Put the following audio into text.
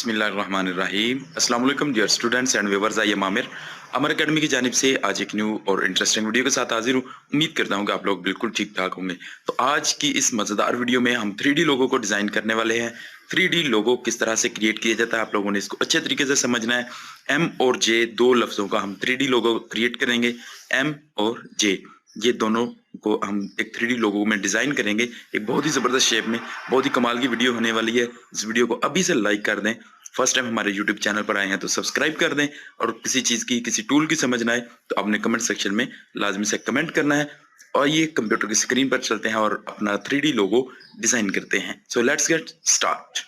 बिस्मिल्लाहिर्रहमानिर्रहीम। अस्सलाम वालेकुम dear students and viewers. I am Aamir Amar academy की जानिब से आज एक न्यू और इंटरेस्टिंग वीडियो के साथ हाजिर हूँ। उम्मीद करता हूँ कि आप लोग बिल्कुल ठीक ठाक होंगे। तो आज की इस मज़ेदार वीडियो में हम 3D लोगो को डिज़ाइन करने वाले हैं। 3D लोगो किस तरह से क्रिएट किया जाता है, आप लोगों ने इसको अच्छे तरीके से समझना है। M और J दो लफ्ज़ों का हम 3D लोगो क्रिएट करेंगे। M और J ये दोनों को हम एक 3D लोगो में डिज़ाइन करेंगे, एक बहुत ही ज़बरदस्त शेप में। बहुत ही कमाल की वीडियो होने वाली है। इस वीडियो को अभी से लाइक कर दें। फर्स्ट टाइम हमारे यूट्यूब चैनल पर आए हैं तो सब्सक्राइब कर दें, और किसी चीज़ की किसी टूल की समझ ना आए तो आपने कमेंट सेक्शन में लाजमी से कमेंट करना है। और ये कंप्यूटर की स्क्रीन पर चलते हैं और अपना 3D लोगो डिज़ाइन करते हैं। So let's get start.